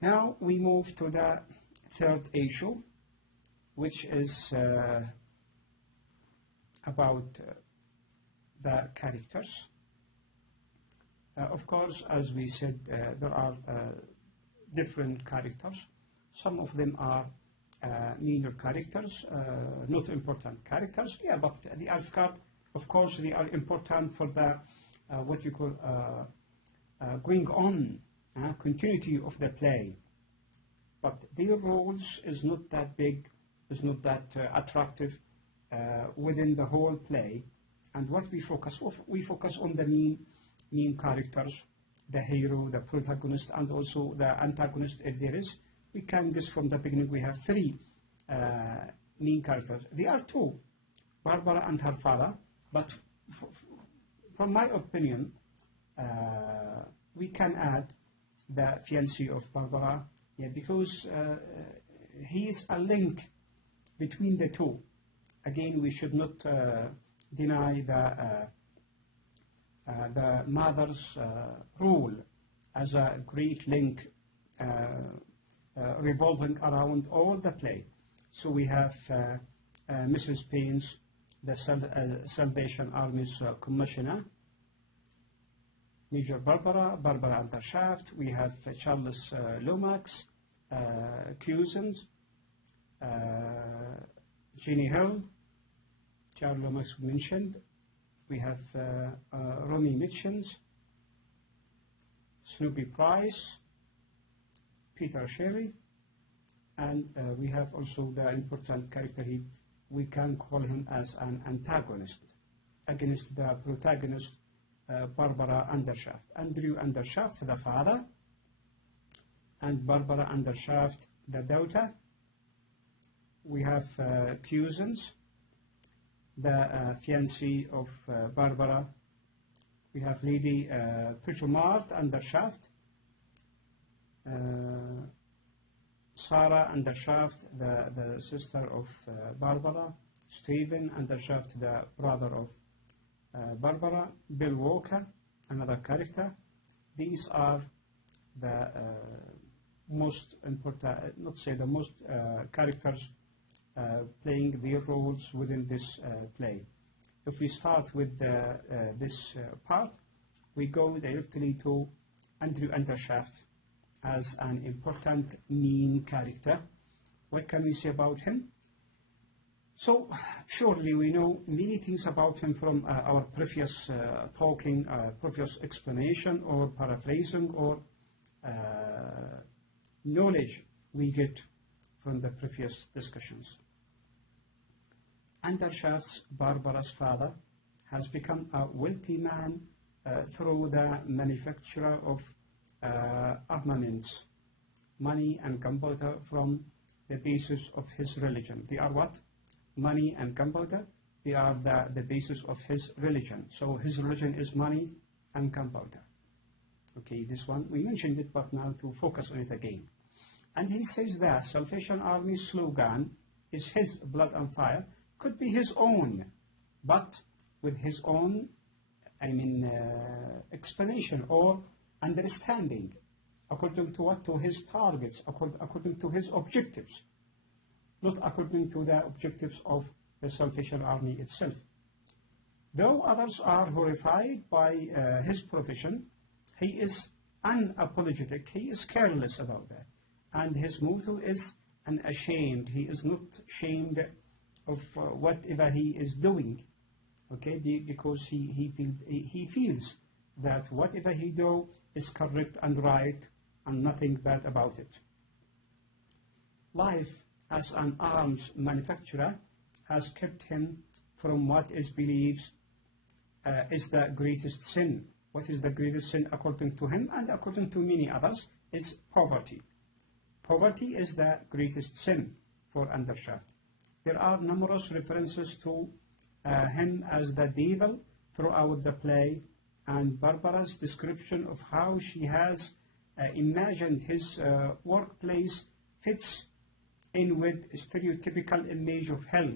Now we move to the third issue, which is about the characters. Of course, as we said, there are different characters. Some of them are minor characters, not important characters. Yeah, but the ALF card, of course, they are important for the what you call going on continuity of the play. But their roles is not that big, is not that attractive within the whole play. And what we focus on the main characters, the hero, the protagonist, and also the antagonist if there is. We can guess from the beginning we have three main characters. There are two, Barbara and her father, but from my opinion, we can add the fiancé of Barbara, yeah, because he is a link between the two. Again, we should not deny the mother's role as a great link revolving around all the play. So we have Mrs. Payne's, the Salvation Army's commissioner, Major Barbara Undershaft. We have Charles Lomax, Cousins, Jenny Hill, Charles Lomax mentioned. We have Romy Mitchens, Snoopy Price, Peter Sherry, and we have also the important character, we can call him as an antagonist against the protagonist, Barbara Undershaft. Andrew Undershaft, the father, and Barbara Undershaft, the daughter. We have Cousins, the fiancée of Barbara. We have Lady Petromart Undershaft, Sarah Undershaft, the sister of Barbara, Stephen Undershaft, the brother of Barbara, Bill Walker, another character. These are the most important, not say the most characters playing their roles within this play. If we start with this part, we go directly to Andrew Undershaft as an important main character. What can we say about him? So surely we know many things about him from our previous talking, previous explanation or paraphrasing or knowledge we get from the previous discussions. Undershaft's Barbara's father has become a wealthy man through the manufacture of armaments, money and gunpowder from the basis of his religion. They are what? Money and gunpowder. They are the basis of his religion. So his religion is money and gunpowder. Okay, this one, we mentioned it, but now to focus on it again. And he says that Salvation Army's slogan is his blood and fire, could be his own, but with his own, explanation or understanding, according to what? To his targets, according to his objectives, not according to the objectives of the Salvation Army itself. Though others are horrified by his profession, he is unapologetic, he is careless about that. And his motto is unashamed. He is not ashamed of whatever he is doing, okay, because he feels that whatever he do is correct and right and nothing bad about it. Life as an arms manufacturer has kept him from what is believed is the greatest sin. What is the greatest sin according to him and according to many others is poverty. Poverty is the greatest sin for Undershaft. There are numerous references to him as the devil throughout the play, and Barbara's description of how she has imagined his workplace fits in with stereotypical image of hell.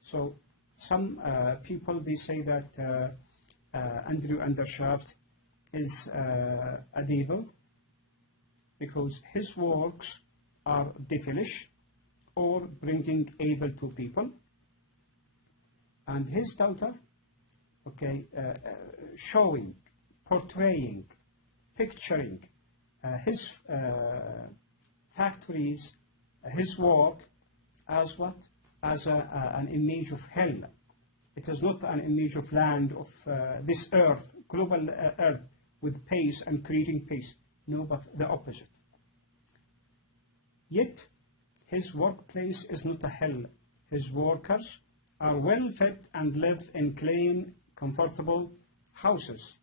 So some people, they say that Andrew Undershaft is a devil because his works are devilish or bringing evil to people. And his daughter, okay, showing, portraying, picturing his factories, his work as what? As an image of hell. It is not an image of land, of this earth, global earth, with peace and creating peace. No, but the opposite. Yet, his workplace is not a hell. His workers are well fed and live in clean, comfortable houses.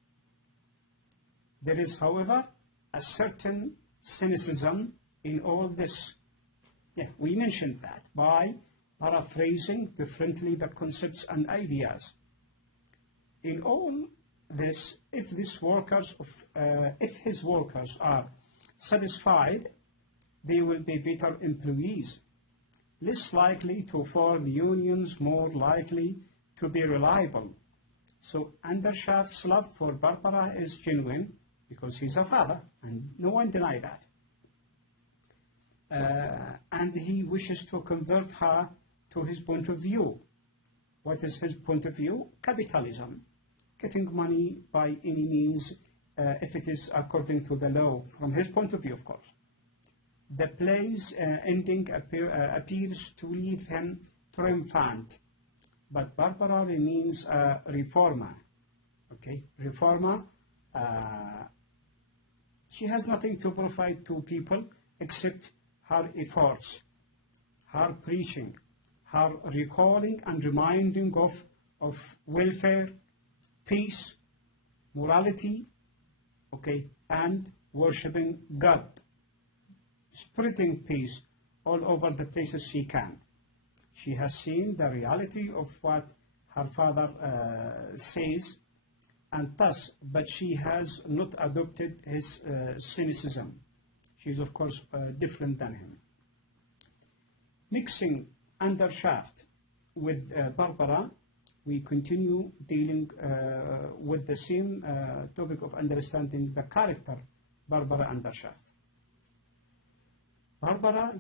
There is, however, a certain cynicism in all this. Yeah, we mentioned that by paraphrasing differently the concepts and ideas. In all this, if his workers are satisfied, they will be better employees, less likely to form unions, more likely to be reliable. So Undershaft's love for Barbara is genuine because he's a father, and no one denies that. And he wishes to convert her to his point of view. What is his point of view? Capitalism. Getting money by any means, if it is according to the law, from his point of view, of course. The play's ending appears to leave him triumphant, but Barbara remains a reformer. Okay, reformer. She has nothing to provide to people except her efforts, her preaching, her recalling and reminding of welfare, peace, morality, okay, and worshiping God, spreading peace all over the places she can. She has seen the reality of what her father says, and thus, but she has not adopted his cynicism. She is, of course, different than him. Mixing Undershaft with Barbara, we continue dealing with the same topic of understanding the character Barbara Undershaft. Barbara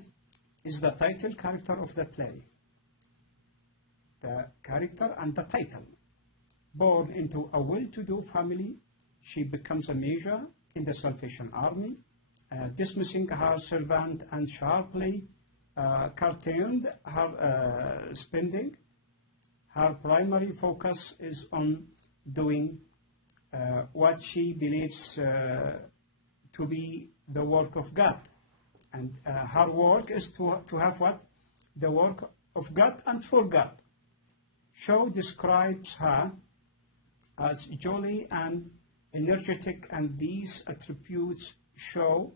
is the title character of the play. The character and the title. Born into a well-to-do family, she becomes a major in the Salvation Army, dismissing her servant and sharply curtailed her spending. Her primary focus is on doing what she believes to be the work of God. And her work is to have what? The work of God and for God. Shaw describes her as jolly and energetic, and these attributes show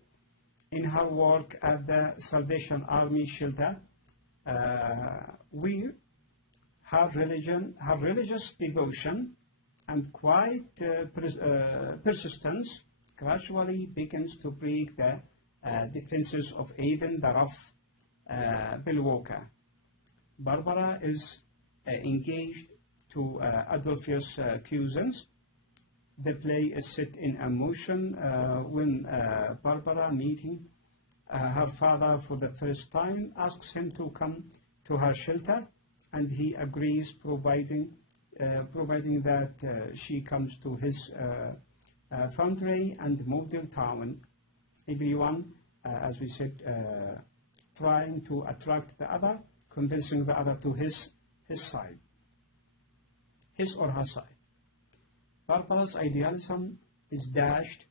in her work at the Salvation Army shelter, where her religious devotion and quiet persistence gradually begins to break the defenses of even the rough Bill Walker. Barbara is engaged to Adolphus Cousins. The play is set in a motion when Barbara, meeting her father for the first time, asks him to come to her shelter, and he agrees, providing that she comes to his foundry and model town. Everyone, as we said, trying to attract the other, convincing the other to his side, his or her side. Barbara's idealism is dashed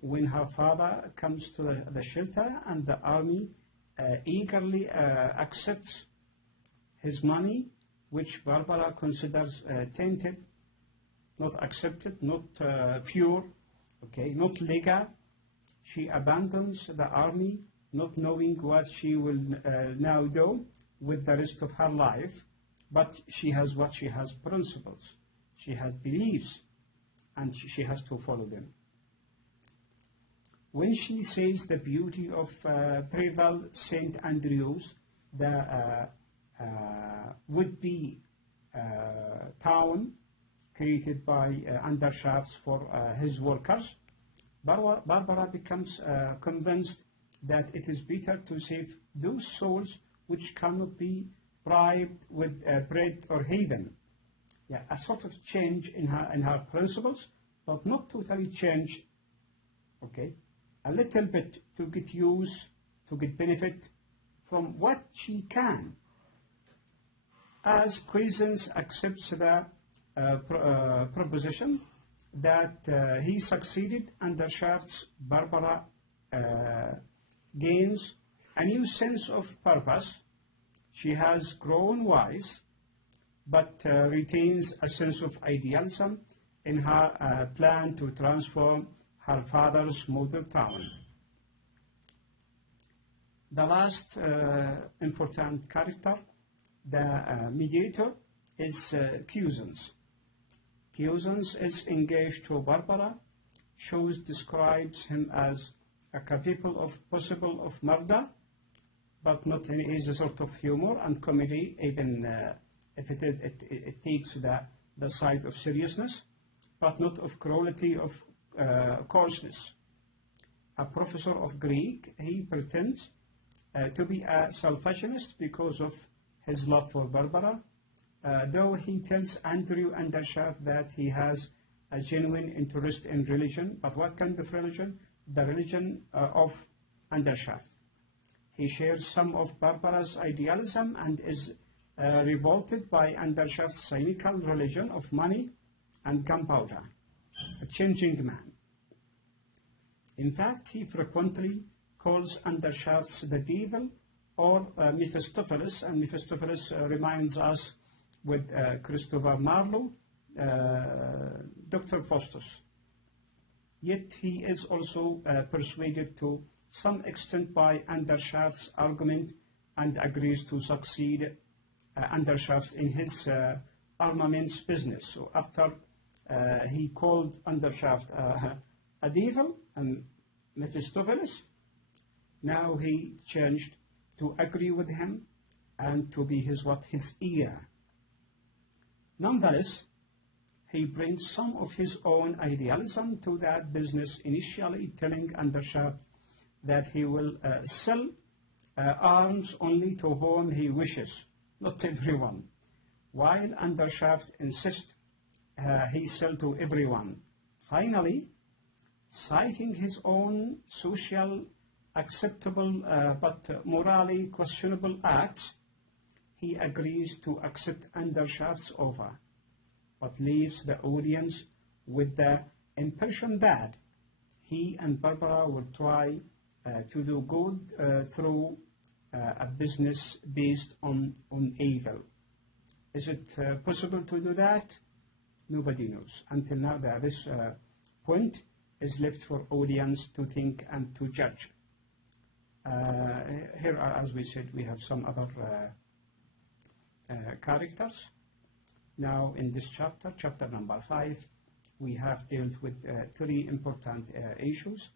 when her father comes to the shelter, and the army eagerly accepts his money, which Barbara considers tainted, not accepted, not pure, okay, not legal. She abandons the army, not knowing what she will now do with the rest of her life, but she has what? She has principles, she has beliefs, and she has to follow them. When she sees the beauty of Preval St. Andrews, the would-be town created by Undershafts for his workers, Barbara becomes convinced that it is better to save those souls which cannot be bribed with bread or heaven. Yeah, a sort of change in her principles, but not totally changed. Okay, a little bit to get use, to get benefit from what she can. As Quiescence accepts the proposition that he succeeded under Shaft's, Barbara gains a new sense of purpose. She has grown wise, but retains a sense of idealism in her plan to transform her father's model town. The last important character, the mediator, is Quiescence. Quiescence is engaged to Barbara. Shaw describes him as capable of possible of murder, but not in his sort of humor and comedy, even if it takes the side of seriousness, but not of cruelty, of coarseness. A professor of Greek, he pretends to be a Salvationist because of his love for Barbara, though he tells Andrew Undershaft that he has a genuine interest in religion. But what kind of religion? The religion of Undershaft. He shares some of Barbara's idealism and is revolted by Undershaft's cynical religion of money and gunpowder, a changing man. In fact, he frequently calls Undershafts the devil or Mephistopheles, and Mephistopheles reminds us with Christopher Marlowe, Dr. Faustus. Yet he is also persuaded to some extent by Undershaft's argument and agrees to succeed Undershaft in his armaments business. So after he called Undershaft a devil and Mephistopheles, now he changed to agree with him and to be his ear. Nonetheless, he brings some of his own idealism to that business, initially telling Undershaft that he will sell arms only to whom he wishes, not everyone, while Undershaft insists he sell to everyone. Finally, citing his own social acceptable but morally questionable acts, he agrees to accept Undershaft's offer, but leaves the audience with the impression that he and Barbara will try to do good through a business based on evil. Is it possible to do that? Nobody knows. Until now, this point is left for audience to think and to judge. Here, as we said, we have some other characters. Now, in this chapter, chapter number 5, we have dealt with 3 important issues.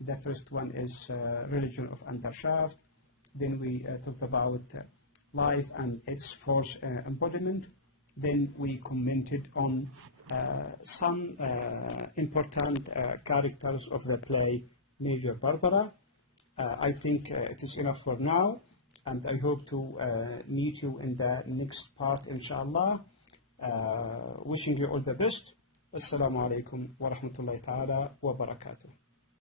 The first one is religion of Undershaft. Then we talked about life and its force embodiment. Then we commented on some important characters of the play Major Barbara. I think it is enough for now, and I hope to meet you in the next part, inshallah. Wishing you all the best. Assalamu alaikum wa rahmatullahi ta'ala wa barakatuh.